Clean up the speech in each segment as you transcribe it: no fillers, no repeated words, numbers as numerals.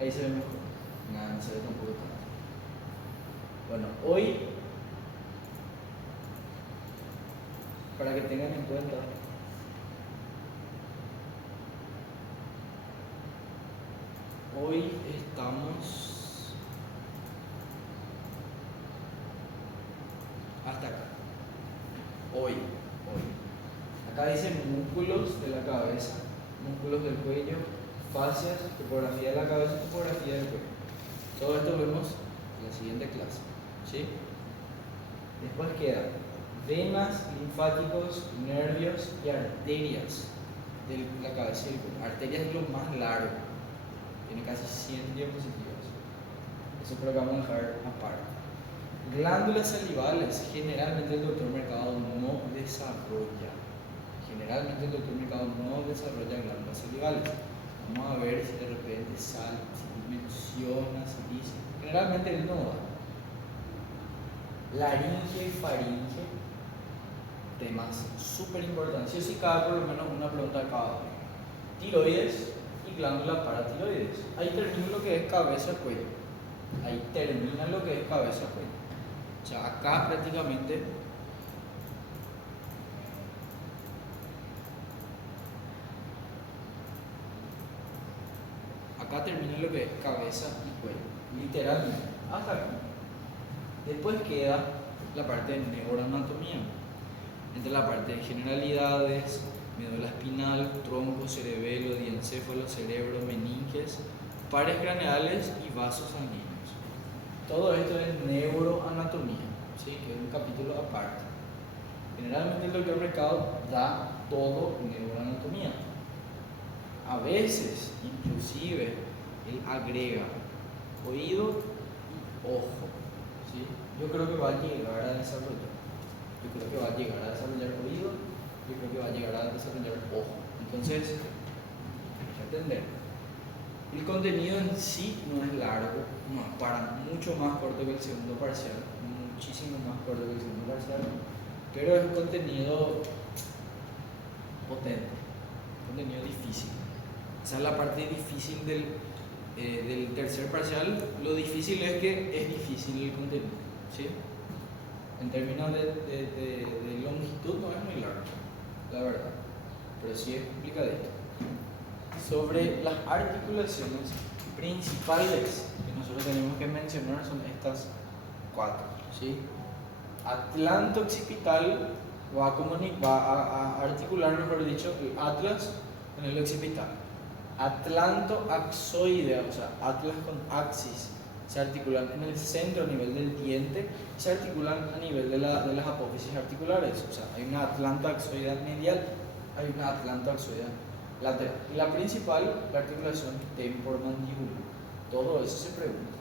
Ahí se ve mejor. Nada, no se ve tampoco tanto. Bueno, hoy, para que tengan en cuenta, hoy estamos hasta acá. Hoy. Acá dice músculos de la cabeza, músculos del cuello, fascias, topografía de la cabeza y topografía del cuello. Todo esto vemos en la siguiente clase. ¿Sí? Después quedan venas, linfáticos, nervios y arterias de la cabeza y el cuello. Arterias es lo más largo, tiene casi 100 diapositivas. Eso creo que vamos a dejar aparte. Glándulas salivales, generalmente el doctor Mercado no desarrolla. Generalmente el doctor Mercado no desarrolla glándulas salivales. Vamos a ver si de repente sale, si menciona, si dice. Generalmente él no da. Laringe y faringe, temas súper importantes. Si o sí cabe por lo menos una pregunta de cada uno. Tiroides y glándula paratiroides. Ahí termina lo que es cabeza-cuello. Ahí termina lo que es cabeza-cuello. O sea, acá prácticamente acá termina lo que es cabeza y cuello, literalmente, hasta aquí. Después queda la parte de neuroanatomía, entre la parte de generalidades, médula espinal, tronco, cerebelo, diencéfalo, cerebro, meninges, pares craneales y vasos sanguíneos. Todo esto es neuroanatomía, ¿sí? Que es un capítulo aparte. Generalmente el doctor Mercado da todo neuroanatomía. A veces, inclusive, él agrega oído y ojo, ¿sí? Yo creo que va a llegar a desarrollar. Yo creo que va a llegar a desarrollar oído, yo creo que va a llegar a desarrollar ojo. Entonces, hay que entender. El contenido en sí no es largo, no, para mucho más corto que el segundo parcial, muchísimo más corto que el segundo parcial, pero es un contenido potente, contenido difícil. Esa es la parte difícil del tercer parcial. Lo difícil es que es difícil el contenido, ¿sí? En términos de longitud no es muy largo, la verdad, pero sí es complicadito. Sobre las articulaciones principales que nosotros tenemos que mencionar son estas cuatro, ¿sí? Atlanto occipital va a articular, mejor dicho, el atlas con el occipital. Atlanto axoidea, o sea, atlas con axis, se articulan en el centro a nivel del diente y se articulan a nivel de las apófisis articulares. O sea, hay una atlanto axoidea medial, hay una atlanto axoidea lateral. Y la principal, la articulación temporomandibular. Todo eso se pregunta.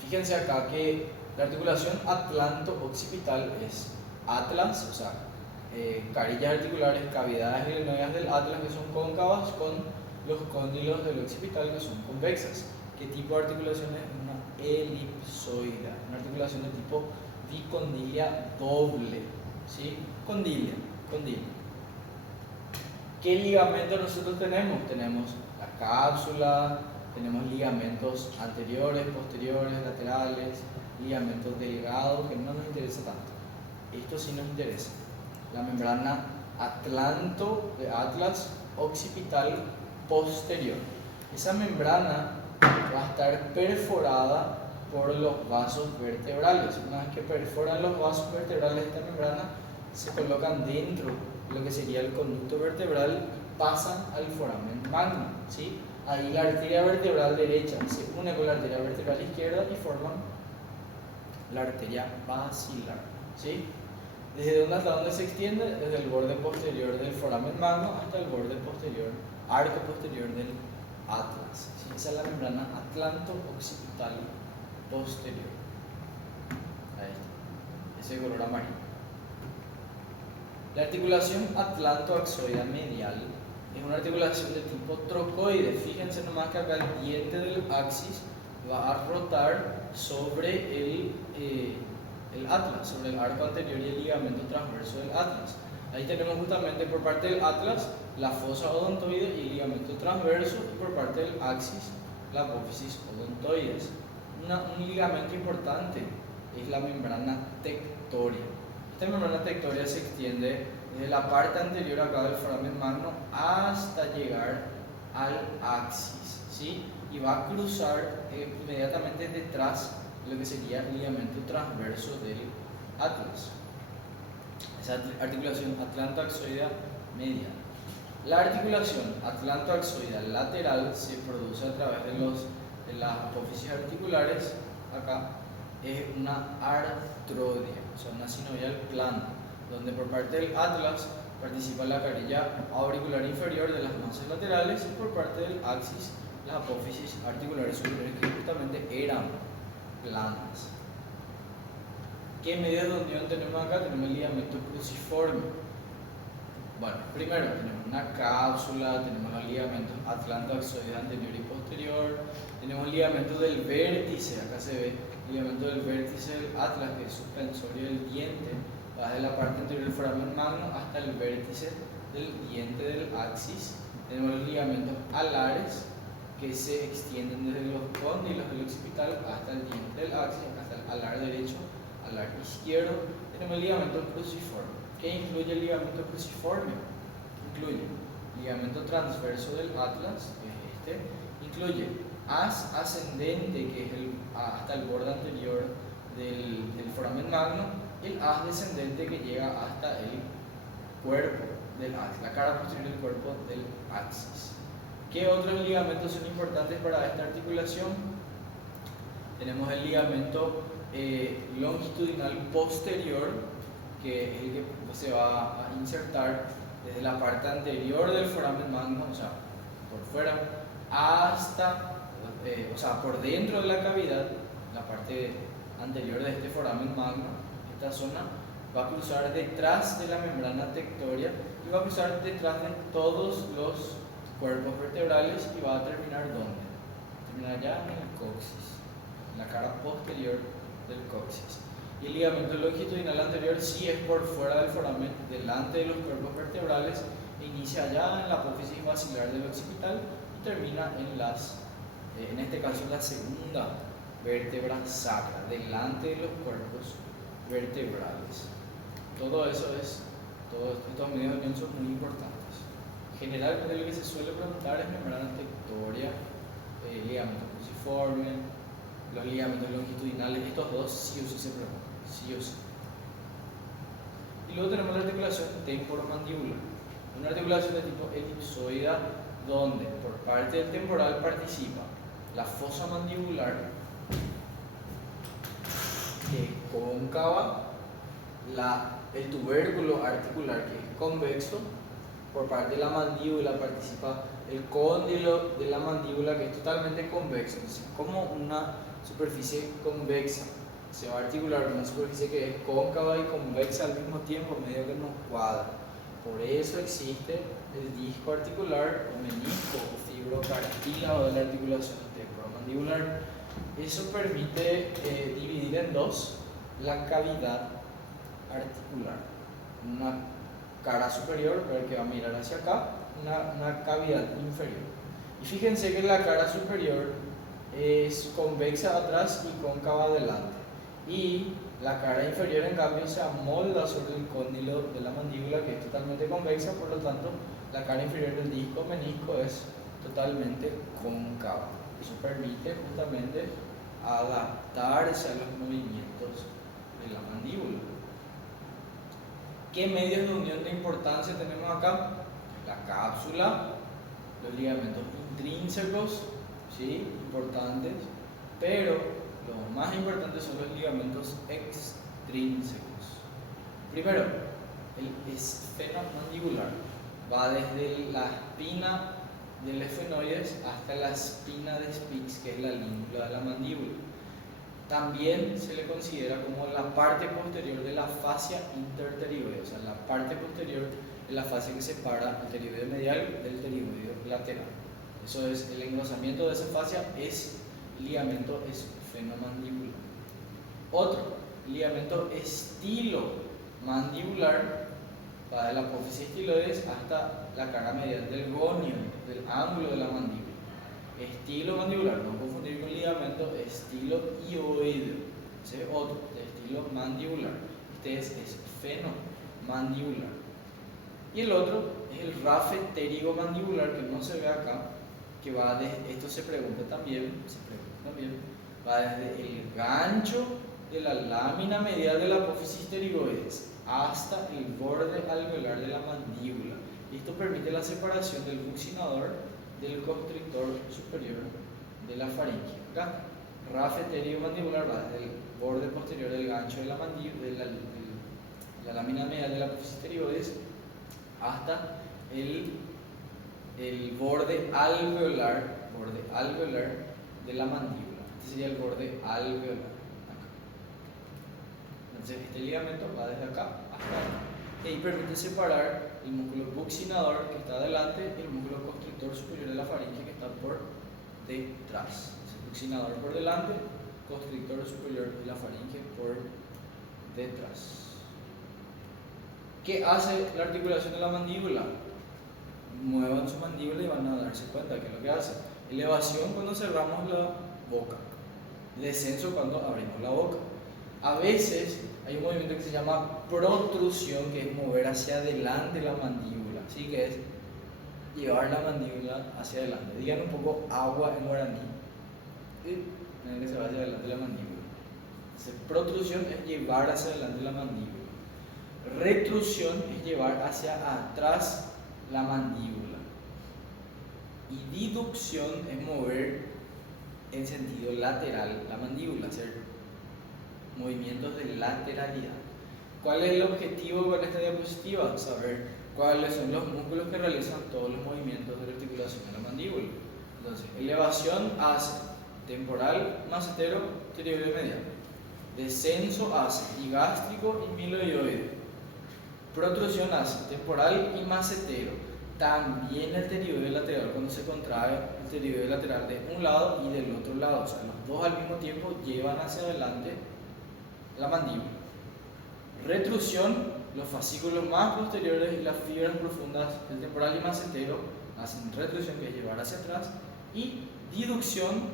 Fíjense acá que la articulación atlanto-occipital es atlas, o sea, carillas articulares, cavidades glenoides del atlas que son cóncavas con los cóndilos del occipital que son convexas. ¿Qué tipo de articulación es? Una elipsoide, una articulación de tipo bicondilia doble, ¿sí? Condilia. ¿Qué ligamentos nosotros tenemos? Tenemos la cápsula, tenemos ligamentos anteriores, posteriores, laterales, ligamentos delgados, que no nos interesa tanto. Esto sí nos interesa. La membrana atlanto de atlas occipital posterior. Esa membrana va a estar perforada por los vasos vertebrales. Una vez que perforan los vasos vertebrales de esta membrana, se colocan dentro de lo que sería el conducto vertebral y pasan al foramen magno, ¿sí? Ahí la arteria vertebral derecha se une con la arteria vertebral izquierda y forman la arteria basilar, ¿sí? ¿Desde dónde hasta dónde se extiende? Desde el borde posterior del foramen magno hasta el borde posterior, arco posterior del atlas, ¿sí? Esa es la membrana atlanto-occipital posterior. Ahí está, ese color amarillo. La articulación atlanto-axoidea medial es una articulación de tipo trocoide. Fíjense nomás que acá el diente del axis va a rotar sobre el atlas, sobre el arco anterior y el ligamento transverso del atlas. Ahí tenemos justamente por parte del atlas la fosa odontoide y el ligamento transverso, y por parte del axis la apófisis odontoides. Un ligamento importante es la membrana tectoria. Esta membrana tectoria se extiende desde la parte anterior acá del foramen magno hasta llegar al axis, ¿sí? Y va a cruzar inmediatamente detrás de lo que sería el ligamento transverso del atlas. Esa articulación atlantoaxoidea media. La articulación atlantoaxoidea lateral se produce a través de las apófisis articulares. Acá es una artrodia, o sea, una sinovial plana, donde por parte del atlas participa la carilla auricular inferior de las masas laterales y por parte del axis las apófisis articulares superiores, que justamente eran planas. ¿Qué medios de unión tenemos acá? Tenemos el ligamento cruciforme. Bueno, primero tenemos una cápsula, tenemos los ligamentos atlantoaxoidea anterior y posterior, tenemos el ligamento del vértice, acá se ve el ligamento del vértice del atlas, que es suspensorio del diente, va desde la parte anterior del foramen magno hasta el vértice del diente del axis. Tenemos los ligamentos alares, que se extienden desde los cóndilos del occipital hasta el diente del axis, hasta el alar derecho, alar izquierdo. Tenemos el ligamento cruciforme. ¿Qué incluye el ligamento cruciforme? Incluye ligamento transverso del atlas, que es este, incluye haz ascendente, que es hasta el borde anterior del foramen magno, y el haz descendente, que llega hasta el cuerpo del axis, la cara posterior del cuerpo del axis. ¿Qué otros ligamentos son importantes para esta articulación? Tenemos el ligamento longitudinal posterior, que es el que se va a insertar desde la parte anterior del foramen magno, o sea, por fuera, hasta, o sea, por dentro de la cavidad, la parte anterior de este foramen magno. Esta zona va a cruzar detrás de la membrana tectoria y va a cruzar detrás de todos los cuerpos vertebrales y va a terminar ¿dónde? Terminar allá en el coxis, en la cara posterior del coxis. Y el ligamento longitudinal anterior sí es por fuera del foramen, delante de los cuerpos vertebrales, e inicia allá en la apófisis basilar del occipital y termina en este caso la segunda vértebra sacra, delante de los cuerpos vertebrales. Todos estos medios de unión son muy importantes. Generalmente lo que se suele preguntar es membrana tectoria, ligamento cruciforme, los ligamentos longitudinales. Estos dos sí o sí se preguntan, sí o sí. Y luego tenemos la articulación temporomandibular, una articulación de tipo elipsoide, donde por parte del temporal participa la fosa mandibular, que es cóncava, el tubérculo articular, que es convexo. Por parte de la mandíbula participa el cóndilo de la mandíbula, que es totalmente convexo. Entonces, como una superficie convexa se va a articular con una superficie que es cóncava y convexa al mismo tiempo, medio que nos cuadra. Por eso existe el disco articular o menisco o fibrocartílago de la articulación temporomandibular. Eso permite dividir en dos la cavidad articular. Una cara superior, que va a mirar hacia acá, una cavidad inferior. Y fíjense que la cara superior es convexa atrás y cóncava adelante. Y la cara inferior, en cambio, se amolda sobre el cóndilo de la mandíbula, que es totalmente convexa, por lo tanto, la cara inferior del disco menisco es totalmente cóncava. Eso permite justamente adaptarse a los movimientos de la mandíbula. ¿Qué medios de unión de importancia tenemos acá? La cápsula, los ligamentos intrínsecos, ¿sí? Importantes, pero los más importantes son los ligamentos extrínsecos. Primero, el esfeno mandibular va desde la espina del esfenoides hasta la espina de Spix, que es la língula de la mandíbula. También se le considera como la parte posterior de la fascia interpterioidea, o sea, la parte posterior de la fascia que separa el pterioideo medial del pterioideo lateral. Eso es, el engrosamiento de esa fascia es ligamento esfenomandibular. Otro, ligamento estilomandibular, va de la apófisis estiloides hasta la cara medial del gonio, del ángulo de la mandíbula. Estilo mandibular, no confundir con ligamento, estilo hioideo. Ese es otro, de estilo mandibular. Este es fenomandibular. Y el otro es el rafeterigomandibular, que no se ve acá, que va desde, esto se pregunta también, va desde el gancho de la lámina medial de la apófisis pterigoides hasta el borde alveolar de la mandíbula. Esto permite la separación del buccinador del constrictor superior de la faringe. Acá, rafeteriomandibular va desde el borde posterior del gancho de la mandíbula, de la lámina medial de la apófisis pterigoides hasta el borde alveolar de la mandíbula. Este sería el borde alveolar. Acá. Entonces, este ligamento va desde acá hasta acá. Y ahí permite separar el músculo buccinador que está delante y el músculo constrictor superior de la faringe que está por detrás. Entonces, buccinador por delante, constrictor superior de la faringe por detrás. ¿Qué hace la articulación de la mandíbula? Muevan su mandíbula y van a darse cuenta que es lo que hace. Elevación cuando cerramos la boca, descenso cuando abrimos la boca. A veces hay un movimiento que se llama protrusión, que es mover hacia adelante la mandíbula, ¿sí? Que es llevar la mandíbula hacia adelante. Digan un poco agua en guaraní, y que se va hacia adelante la mandíbula. Entonces, protrusión es llevar hacia adelante la mandíbula. Retrusión es llevar hacia atrás la mandíbula. Y diducción es mover en sentido lateral la mandíbula, hacer movimientos de lateralidad. ¿Cuál es el objetivo con esta diapositiva? Saber cuáles son los músculos que realizan todos los movimientos de la articulación de la mandíbula. Entonces, elevación hace temporal, macetero, pterioideo medial. Descenso hace digástrico y miloioideo. Protrusión hace temporal y macetero. También el pterioideo lateral, cuando se contrae el pterioideo lateral de un lado y del otro lado, o sea, los dos al mismo tiempo llevan hacia adelante la mandíbula. Retrusión, los fascículos más posteriores y las fibras profundas del temporal y macetero hacen retrusión, que es llevar hacia atrás, y diducción,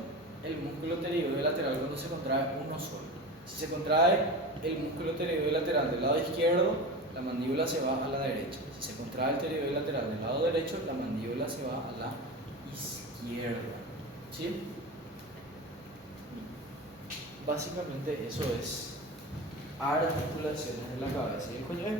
el músculo pterioideo lateral cuando se contrae uno solo. Si se contrae el músculo pterioideo lateral del lado izquierdo, la mandíbula se va a la derecha. Si se contrae el pterioideo lateral del lado derecho, la mandíbula se va a la izquierda. ¿Sí? Básicamente eso es articulaciones de la cabeza y el cuello.